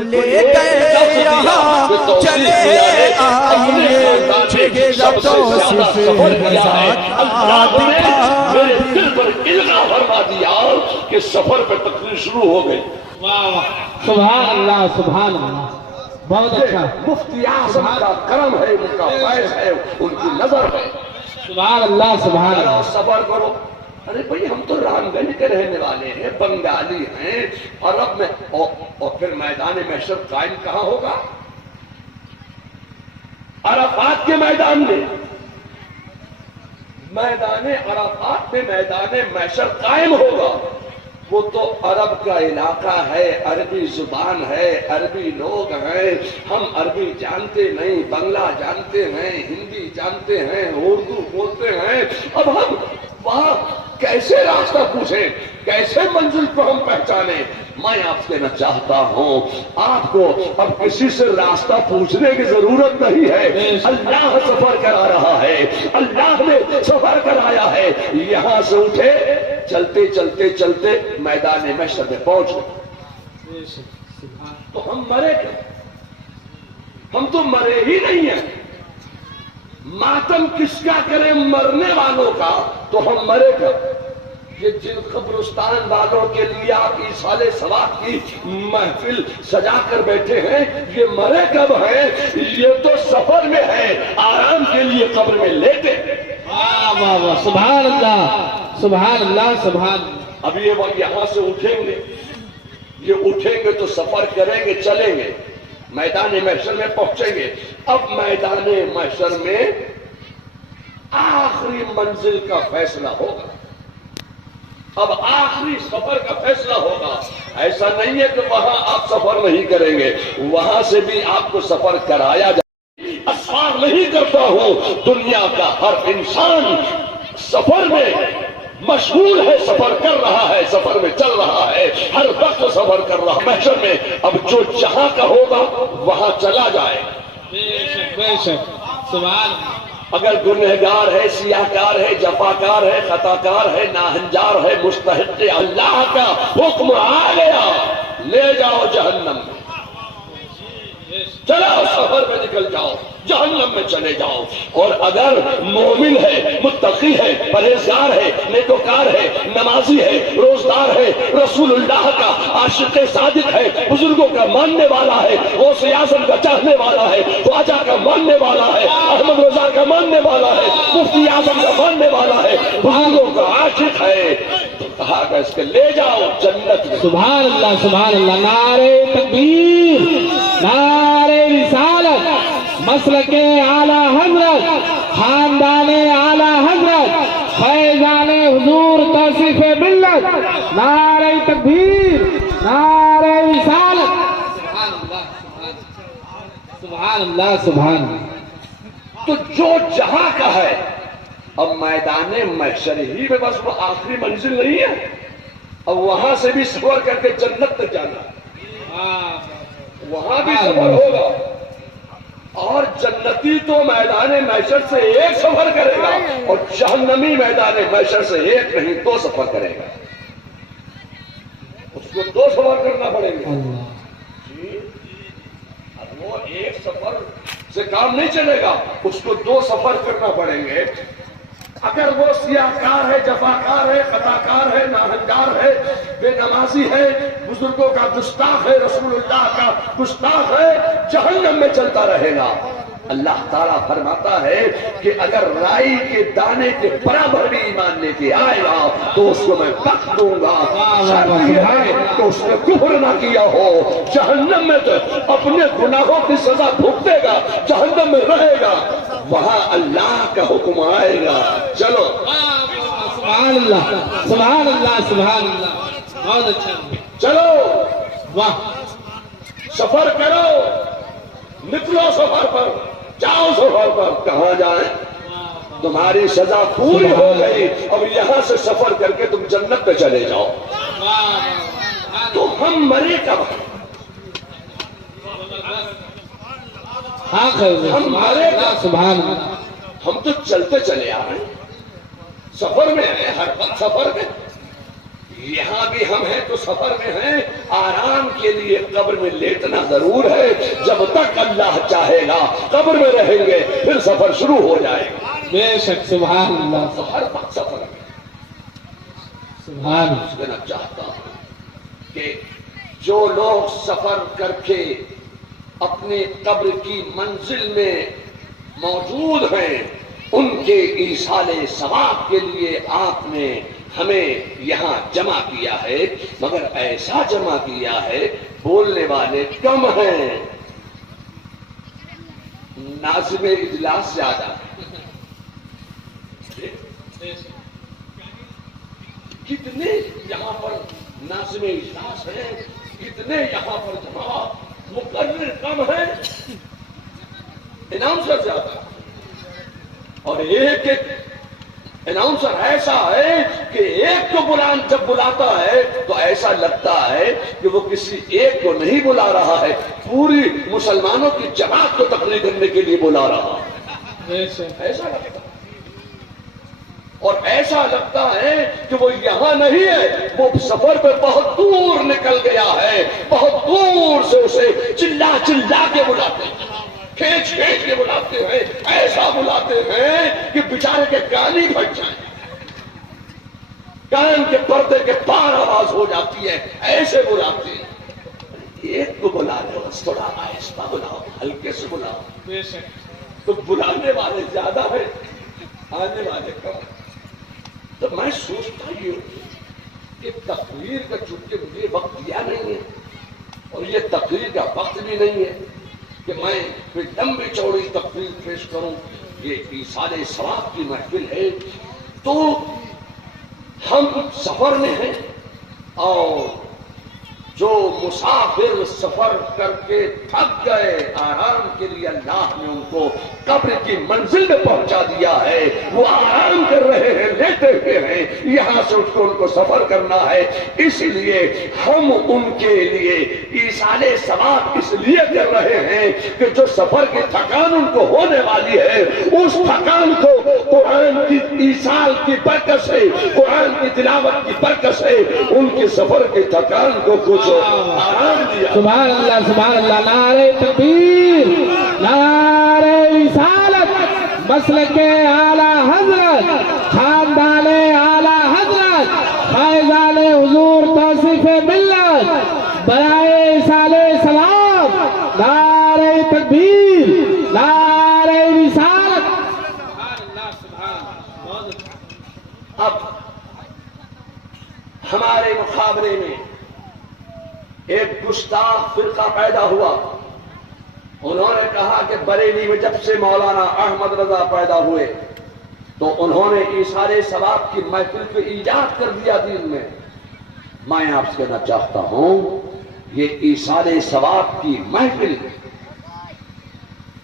لے گئے یہاں چلے آئیے چہرہ توصیف رضا کا دکھا میرے دل پر الغا فرما دیا کہ سفر پہ تقریر شروع ہو گئی. سبحان اللہ سبحان اللہ بہت اچھا. مفتی اعظم کا کرم ہے, ان کا فیض ہے, ان کی نظر ہے. سبحان اللہ سبحان اللہ. سفر کرو. ارے بھئی ہم تو رام گنج کے رہنے والے ہیں, بنگالی ہیں, عرب میں اور پھر میدان محشر قائم کہاں ہوگا؟ عرفات کے میدان میں. میدان عرفات میں میدان محشر قائم ہوگا. وہ تو عرب کا علاقہ ہے, عربی زبان ہے, عربی لوگ ہیں. ہم عربی جانتے نہیں, بنگلہ جانتے ہیں, ہندی جانتے ہیں, اردو بولتے ہیں. اب ہم وہاں کیسے راستہ پوچھیں, کیسے منزل کو ہم پہچانیں؟ میں آپ سے کہنا چاہتا ہوں, آپ کو اب کسی سے راستہ پوچھنے کی ضرورت نہیں ہے. اللہ سفر کرا رہا ہے, اللہ نے سفر کرایا ہے. یہاں سے اٹھے, چلتے چلتے چلتے میدان محشر میں پہنچ گئے. تو ہم مرے کیا؟ ہم تو مرے ہی نہیں ہیں. ماتم کس کا کریں مرنے والوں کا, تو ہم مرے کیا؟ یہ جن قبرستان والوں کے لیے آپ ایصال ثواب کی محفل سجا کر بیٹھے ہیں, یہ مرے کب ہیں؟ یہ تو سفر میں ہے, آرام کے لیے قبر میں لیٹے. واہ واہ واہ سبحان اللہ سبحان اللہ سبحان اللہ. اب یہ یہاں سے اٹھیں گے, یہ اٹھیں گے تو سفر کریں گے, چلیں گے, میدان محشر میں پہنچیں گے. اب میدان محشر میں آخری منزل کا فیصلہ ہوگا. اب آخری سفر کا فیصلہ ہوگا. ایسا نہیں ہے کہ وہاں آپ سفر نہیں کریں گے, وہاں سے بھی آپ کو سفر کرایا جائے. اسفار نہیں کرتا ہوں, دنیا کا ہر انسان سفر میں مشغول ہے, سفر کر رہا ہے, سفر میں چل رہا ہے, ہر وقت سفر کر رہا ہے. محشر میں اب جو جہاں کا ہوگا وہاں چلا جائے. بے شک سبحان. اگر گنہگار ہے, سیاہکار ہے, جفاکار ہے, خطاکار ہے, ناہنجار ہے, مستحق اللہ کا حکم آ گیا, لے جاؤ جہنم میں. چلاؤ سفر میں نکل جاؤ, جہنم میں چلے جاؤ. اور اگر مومن ہے, متقی ہے, پرہیزگار ہے, نیکوکار ہے, نمازی ہے, روزدار ہے, رسول اللہ کا عاشق صادق ہے, بزرگوں کا ماننے والا ہے, غوث اعظم کا چاہنے والا ہے, خواجہ کا ماننے والا ہے, احمد رضا کا ماننے والا ہے, مفتی اعظم کا ماننے والا ہے, بزرگوں کا عاشق ہے, تو کہا کہ اس کے لے جاؤ جنت میں. سبحان اللہ سبحان اللہ. نعرہ تکبیر, نعرہ رسالت, مسلک اعلیٰ حضرت, خاندان اعلیٰ حضرت, فیضان حضور توصیف ملت. نعرہ تکبیر, نعرہ رسالت. سبحان اللہ سبحان اللہ. تو جو جہاں کا ہے, اب میدان محشر ہی میں بس وہ آخری منزل نہیں ہے, اب وہاں سے بھی سفر کر کے جنت تک جانا, وہاں بھی سفر ہوگا. اور جنتی تو میدان محشر سے ایک سفر کرے گا, اور جہنمی میدان محشر سے ایک نہیں دو سفر کرے گا. اس کو دو سفر کرنا پڑیں گے. جی, اب وہ ایک سفر سے کام نہیں چلے گا, اس کو دو سفر کرنا پڑیں گے. اگر وہ سیاہکار ہے, جفاکار ہے, خطاکار ہے, ناہنجار ہے, بے نمازی ہے, بزرگوں کا گستاخ ہے, رسول اللہ کا گستاخ ہے, جہنم میں چلتا رہے گا. اللہ تعالیٰ فرماتا ہے کہ اگر رائی کے دانے کے برابر بھی ایمان لے کے آئے گا تو اس کو میں بخش دوں گا. شرط یہ ہے کہ اس نے کفر نہ کیا ہو, جہنم میں تو اپنے گناہوں کی سزا بھگتے گا, جہنم میں رہے گا, وہاں اللہ کا حکم آئے گا. چلو سبحان اللہ سبحان اللہ سبحان اللہ. بہت اچھا. چلو واہ, سفر کرو, نکلو سفر پر, جاؤ سفر پر. کہاں جائیں؟ تمہاری سزا پوری ہو گئی, اب یہاں سے سفر کر کے تم جنت پہ چلے جاؤ. تو ہم مرے کب؟ ہم مرے کب؟ سبحان اللہ. ہم تو چلتے چلے آ رہے ہیں, سفر میں ہیں, ہر وقت سفر میں. یہاں بھی ہم ہیں تو سفر میں ہیں، آرام کے لیے قبر میں لیٹنا ضرور ہے، جب تک اللہ چاہے گا قبر میں رہیں گے پھر سفر شروع ہو جائے گا۔ بے شک سبحان اللہ ہر وقت سفر میں سبحان اللہ۔ کہنا چاہتا ہوں کہ جو لوگ سفر کر کے اپنی قبر کی منزل میں موجود ہیں ان کے ایصال ثواب کے لیے آپ نے ہمیں یہاں جمع کیا ہے، مگر ایسا جمع کیا ہے بولنے والے کم ہیں، ناظم اجلاس زیادہ۔ کتنے یہاں پر ناظم اجلاس ہیں، کتنے یہاں پر جمع، مقرر کم ہے، اناؤنسر زیادہ، اور ایک ایک اناؤنسر ایسا ہے کہ ایک کو جب بلاتا ہے تو ایسا لگتا ہے کہ وہ کسی ایک کو نہیں بلا رہا ہے، پوری مسلمانوں کی جماعت کو تقریر کرنے کے لیے بلا رہا ہے، ایسا لگتا ہے۔ اور ایسا لگتا ہے کہ وہ یہاں نہیں ہے، وہ سفر پہ بہت دور نکل گیا ہے، بہت دور سے اسے چلا چلا کے بلاتے ہیں، کھینچ کھینچ کے بلاتے ہیں، ایسا بلاتے ہیں کہ بیچارے کے کان ہی پھٹ جائیں، کان کے پردے کے پار آواز ہو جاتی ہے، ایسے بلاتے ہیں۔ ایک کو بلا لو، تھوڑا آہستہ بلاؤ، ہلکے سے بلاؤ، تو بلانے والے زیادہ ہیں، آنے والے کم۔ تو میں سوچتا ہی ہوں کہ تقریر کا چونکہ مجھے وقت دیا نہیں ہے اور یہ تقریر کا وقت بھی نہیں ہے کہ میں کوئی لمبی چوڑی تقریر پیش کروں، یہ ایصال ثواب کی محفل ہے، تو ہم سفر میں ہیں اور جو مسافر سفر کر کے تھک گئے آرام کے لیے اللہ نے ان کو قبر کی منزل میں پہنچا دیا ہے، وہ آرام کر رہے ہیں، لیٹے ہوئے ہیں، یہاں سے اٹھ کے ان کو سفر کرنا ہے، اس لیے ہم ان کے لیے ایصال ثواب اس لیے کر رہے ہیں کہ جو سفر کی تھکان ان کو ہونے والی ہے اس تھکان کو قرآن کی ایصال کی برکت سے، قرآن کی تلاوت کی برکت سے ان کے سفر کی تھکان کو کچھ آرام دیا۔ سبحان اللہ سبحان اللہ، نعرہ تکبیر، نعرہ رسالت، مسلک اعلی حضرت، خاندان اعلی حضرت، فیضان حضور توصیف ملت، برائے ایصال ثواب، نعرہ تکبیر، نعرہ رسالت۔ سبحان اللہ سبحان اللہ۔ اب ہمارے مقابلے میں ایک گستاخ فرقہ پیدا ہوا، انہوں نے کہا کہ بریلی میں جب سے مولانا احمد رضا پیدا ہوئے تو انہوں نے ایصال ثواب کی محفل کو ایجاد کر دیا دین میں۔ میں آپ سے کہنا چاہتا ہوں یہ ایصال ثواب کی محفل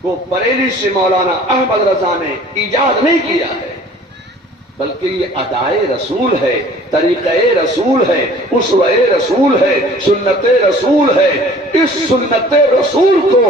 کو بریلی سے مولانا احمد رضا نے ایجاد نہیں کیا ہے، بلکہ یہ ادائے رسول ہے، طریقہ رسول ہے، اسوہ رسول ہے، سنت رسول ہے۔ اس سنت رسول کو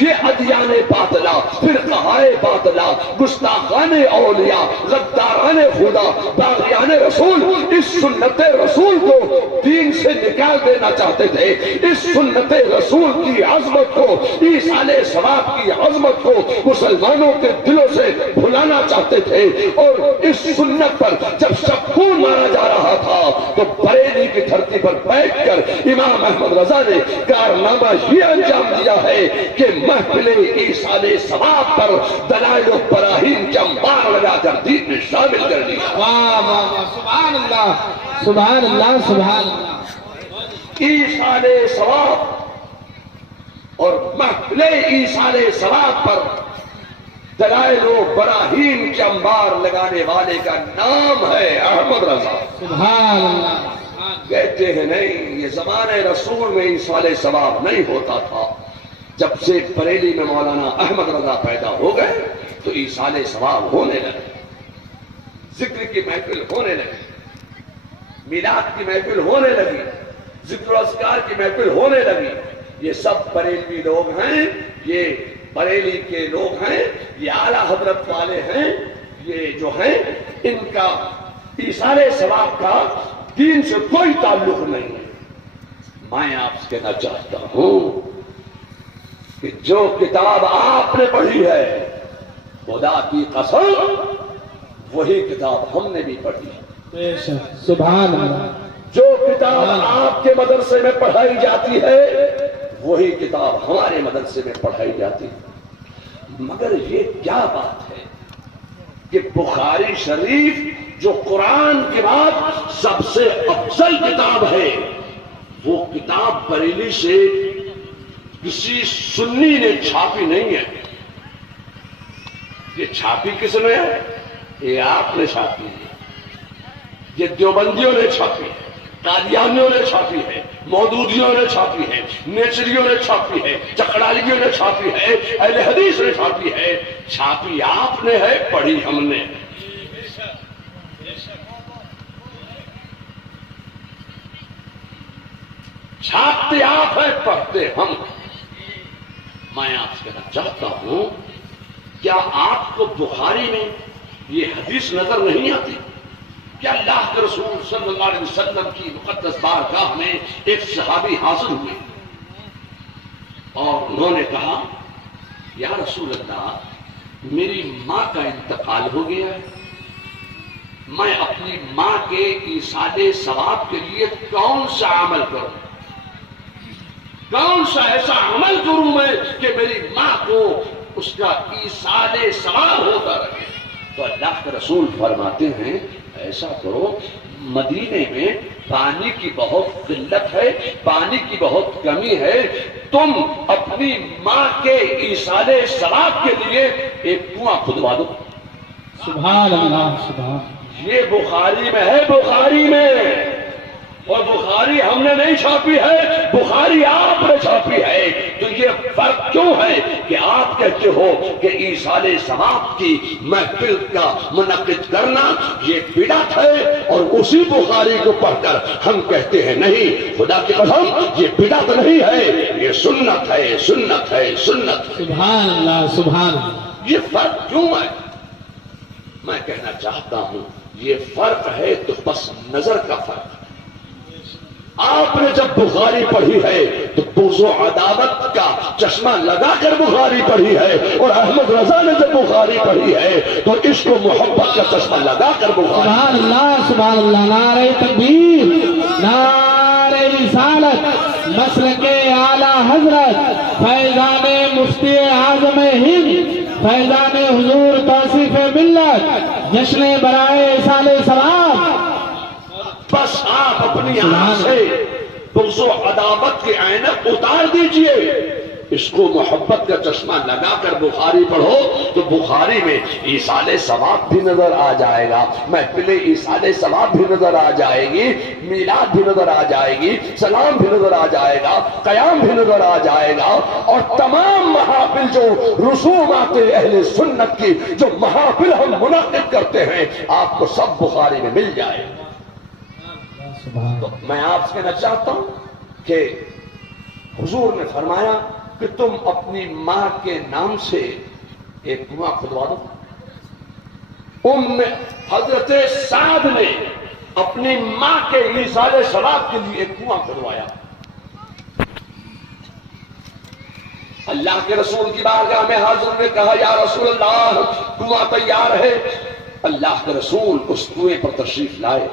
یہ ادیان باطلہ، فرقہ باطلہ، گستاخان اولیاء، غداران خدا، باغیان رسول اس سنت رسول کو دین سے نکال دینا چاہتے تھے، اس سنت رسول کی عظمت کو، ایصال ثواب کی عظمت کو مسلمانوں کے دلوں سے بھلانا چاہتے تھے، اور اس سنت پر جب شبخون مارا جا رہا تھا تو بریلی کی دھرتی پر بیٹھ کر امام احمد رضا نے کارنامہ یہ انجام دیا ہے کہ محفل ایصال ثواب پر دلائل و براہین کے انبار لگا کر دین میں شامل کر دیا۔ واہ واہ واہ، سبحان اللہ سبحان اللہ سبحان اللہ۔ ایصال ثواب اور محفل ایصال ثواب پر دلائل و براہین کے انبار لگانے والے کا نام ہے احمد رضا۔ سبحان اللہ۔ کہتے ہیں نہیں، یہ زمانے رسول میں ایصال ثواب نہیں ہوتا تھا، جب سے بریلی میں مولانا احمد رضا پیدا ہو گئے تو ایصال ثواب ہونے لگے، ذکر کی محفل ہونے لگی، میلاد کی محفل ہونے لگی، ذکر و اذکار کی محفل ہونے لگی۔ یہ سب بریلوی لوگ ہیں، یہ بریلی کے لوگ ہیں، یہ اعلیٰ حضرت والے ہیں، یہ جو ہیں ان کا ایصال ثواب کا دین سے کوئی تعلق نہیں ہے. میں آپ سے کہنا چاہتا ہوں کہ جو کتاب آپ نے پڑھی ہے خدا کی قسم وہی کتاب ہم نے بھی پڑھی ہے. بے شک سبحان اللہ. جو کتاب آپ کے مدرسے میں پڑھائی جاتی ہے وہی کتاب ہمارے مدرسے میں پڑھائی جاتی ہے. مگر یہ کیا بات ہے کہ بخاری شریف جو قرآن کے بعد سب سے افضل کتاب ہے وہ کتاب بریلی سے کسی سنی نے چھاپی نہیں ہے. یہ چھاپی کس نے ہے؟ یہ آپ نے چھاپی ہے. یہ دیوبندیوں نے چھاپی ہے, قادیانیوں نے چھاپی ہے, مودودیوں نے چھاپی ہے, نیچریوں نے چھاپی ہے, چکڑالگیوں نے چھاپی ہے, اہل حدیث نے چھاپی ہے. چھاپی آپ نے ہے, پڑھی ہم نے. چھاپتے آپ ہیں, پڑھتے ہم. میں آپ سے کہنا چاہتا ہوں کیا آپ کو بخاری میں یہ حدیث نظر نہیں آتی؟ کیا اللہ کے رسول صلی اللہ علیہ وسلم کی مقدس بارگاہ میں ایک صحابی حاضر ہوئے اور انہوں نے کہا یا رسول اللہ میری ماں کا انتقال ہو گیا ہے, میں اپنی ماں کے ایصال ثواب کے لیے کون سا عمل کروں, کون سا ایسا عمل کروں میں کہ میری ماں کو اس کا ایصال ثواب ہوتا رہے. تو اللہ کے رسول فرماتے ہیں ایسا کرو, مدینے میں پانی کی بہت قلت ہے, پانی کی بہت کمی ہے, تم اپنی ماں کے ایصال ثواب کے لیے ایک کنواں کھدوا دو. سبحان اللہ سبحان. یہ بخاری میں ہے, بخاری میں. اور بخاری ہم نے نہیں چھاپی ہے, بخاری آپ نے چھاپی ہے. تو یہ فرق کیوں ہے کہ آپ کہتے ہو کہ ایصال ثواب کی محفل کا منعقد کرنا یہ بدعت ہے, اور اسی بخاری کو پڑھ کر ہم کہتے ہیں نہیں خدا کی قسم یہ بدعت نہیں ہے, یہ سنت ہے, سنت ہے, سنت. سبحان اللہ سبحان اللہ. یہ فرق کیوں ہے؟ میں کہنا چاہتا ہوں یہ فرق ہے تو بس نظر کا فرق. آپ نے جب بخاری پڑھی ہے تو بغض و عداوت کا چشمہ لگا کر بخاری پڑھی ہے, اور احمد رضا نے جب بخاری پڑھی ہے تو عشق و محبت کا چشمہ لگا کر بخاری. سبحان اللہ سبحان اللہ. نعرہ تکبیر, نعرہ رسالت, مسلک اعلی حضرت فیضان مفتی اعظم ہند, فیضان حضور توصیف ملت, جشن برائے ایصال ثواب. بس آپ اپنی آنکھ سے بغض و عداوت کے عینک اتار دیجئے, اس کو محبت کا چشمہ لگا کر بخاری پڑھو تو بخاری میں ایصال ثواب بھی نظر آ جائے گا, محفل ایصال ثواب بھی نظر آ جائے گی, میلاد بھی نظر آ جائے گی, سلام بھی نظر آ جائے گا, قیام بھی نظر آ جائے گا, اور تمام محافل جو رسومات اہل سنت کی جو محافل ہم منعقد کرتے ہیں آپ کو سب بخاری میں مل جائے. تو میں آپ سے کہنا چاہتا ہوں کہ حضور نے فرمایا کہ تم اپنی ماں کے نام سے ایک کنواں کھدوا دو. حضرت سعد نے اپنی ماں کے ایصال ثواب کے لیے ایک کنواں کھدوایا. اللہ کے رسول کی بارگاہ میں حاضر نے کہا یا رسول اللہ کنواں تیار ہے. اللہ کے رسول اس کنویں پر تشریف لائے.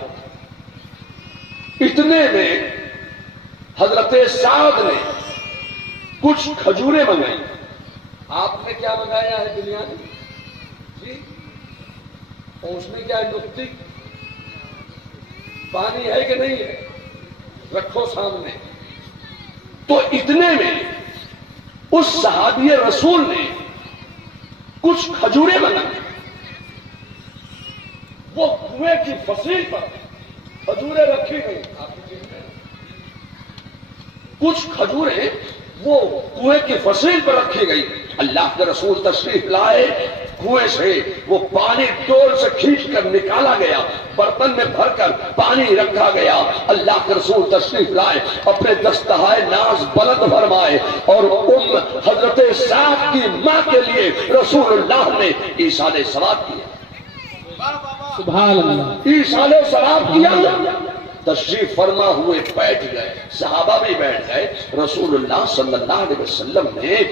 اتنے میں حضرت سعد نے کچھ کھجوریں منگائی. آپ نے کیا منگایا ہے بریانی جی, اور اس میں کیا ہے نکتی, پانی ہے کہ نہیں ہے, رکھو سامنے. تو اتنے میں اس صحابی رسول نے کچھ کھجوریں منگائی. وہ کنویں کی فصیل پر کھجوریں رکھی گئی, کچھ کھجوریں وہ کنویں کی فصیل پر رکھی گئی. اللہ کے رسول تشریف لائے, کنویں سے وہ پانی ڈول سے کھینچ کر نکالا گیا, برتن میں بھر کر پانی رکھا گیا. اللہ کے رسول تشریف لائے, اپنے دستہائے ناز بلند فرمائے, اور حضرت سعد کی ماں کے لیے رسول اللہ نے ایصال ثواب کیا. سبحان اللہ. ایصال ثواب کیا. تشریف فرما ہوئے بیٹھ گئے، صحابہ بھی بیٹھ گئے۔ رسول اللہ صلی اللہ علیہ وسلم نے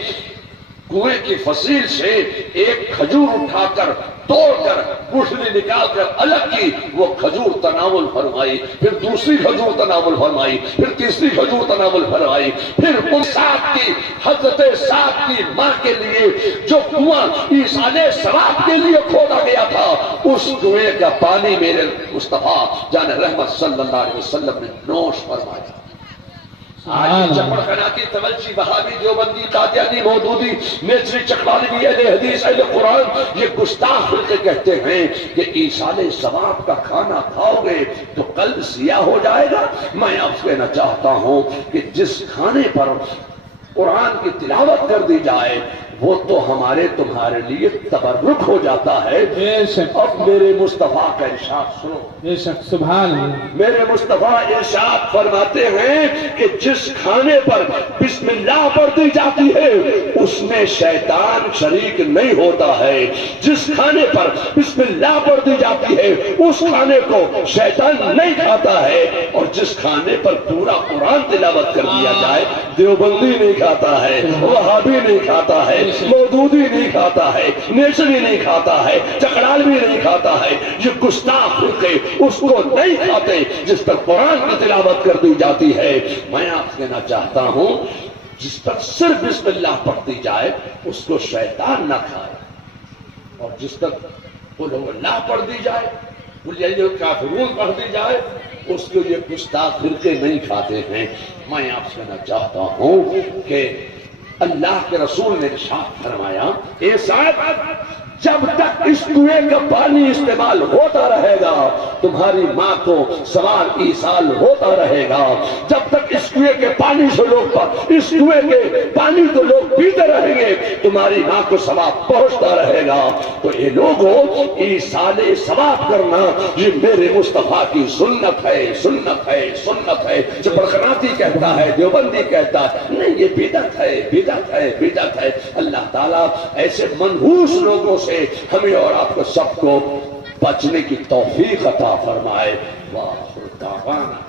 کنویں کی فصیل سے ایک کھجور اٹھا کر توڑ کر گٹھلی نکال کر الگ کی، وہ کھجور تناول فرمائی، پھر دوسری کھجور تناول فرمائی، پھر تیسری کھجور تناول فرمائی، پھر ان سات کی حضرت سعد کی ماں کے لیے جو کنواں ایصال ثواب کے لیے کھودا گیا تھا، اس کنویں کا پانی میرے مصطفیٰ جان رحمت صلی اللہ علیہ وسلم نے نوش فرمایا۔ آج چپڑ خناتی تولچی وہابی دیوبندی قادیانی مودودی نیچری چکوالوی اہل حدیث اہل قرآن یہ گستاخ فرقے کہتے ہیں کہ ایصال ثواب کا کھانا کھاؤ گے تو قلب سیاہ ہو جائے گا۔ میں آپ سے کہنا چاہتا ہوں کہ جس کھانے پر قرآن کی تلاوت کر دی جائے وہ تو ہمارے تمہارے لیے تبرک ہو جاتا ہے۔ اب میرے مصطفیٰ کا ارشاد سنو، بے شک سبحان اللہ۔ میرے مصطفیٰ ارشاد فرماتے ہیں کہ جس کھانے پر بسم اللہ پڑھ دی جاتی ہے اس میں شیطان شریک نہیں ہوتا ہے، جس کھانے پر بسم اللہ پڑھ دی جاتی ہے اس کھانے کو شیطان نہیں کھاتا ہے، اور جس کھانے پر پورا قرآن تلاوت کر دیا جائے دیوبندی نہیں کھاتا ہے، وہابی نہیں کھاتا ہے، مودودی نہیں کھاتا ہے، نیچری نہیں کھاتا ہے، چکڑالوی نہیں کھاتا ہے، یہ گستاخ فرقے اس کو نہیں کھاتے جس پر قرآن کی تلاوت کر دی جاتی ہے۔ میں آپ سے کہنا چاہتا ہوں جس پر صرف بسم اللہ پڑھ دی جائے اس کو شیطان نہ کھائے، اور جس پر قل هو اللہ پڑھ دی جائے، قل یا ایھا الکافرون پڑھ دی جائے، اس کو یہ گستاخ فرقے نہیں کھاتے ہیں۔ میں آپ سے کہنا چاہتا ہوں کہ اللہ کے رسول نے ارشاد فرمایا، اے صاحب جب تک اس کنویں کا پانی استعمال ہوتا رہے گا تمہاری ماں کو ثواب ایصال ہوتا رہے گا، جب تک اس کنویں کے پانی سے لوگ اس کنویں کے پانی کو لوگ پیتے رہیں گے تمہاری ماں کو ثواب پہنچتا رہے گا۔ تو یہ لوگوں ایصال ثواب کرنا یہ میرے مصطفیٰ کی سنت ہے، سنت ہے، سنت ہے۔ چپڑخناتی کہتا ہے، دیوبندی کہتا ہے نہیں، یہ بدعت ہے، بدعت ہے، بدعت ہے۔ اللہ تعالیٰ ایسے منحوس لوگوں سے ہمیں اور آپ کو سب کو بچنے کی توفیق عطا فرمائے۔ وآخر دعوانا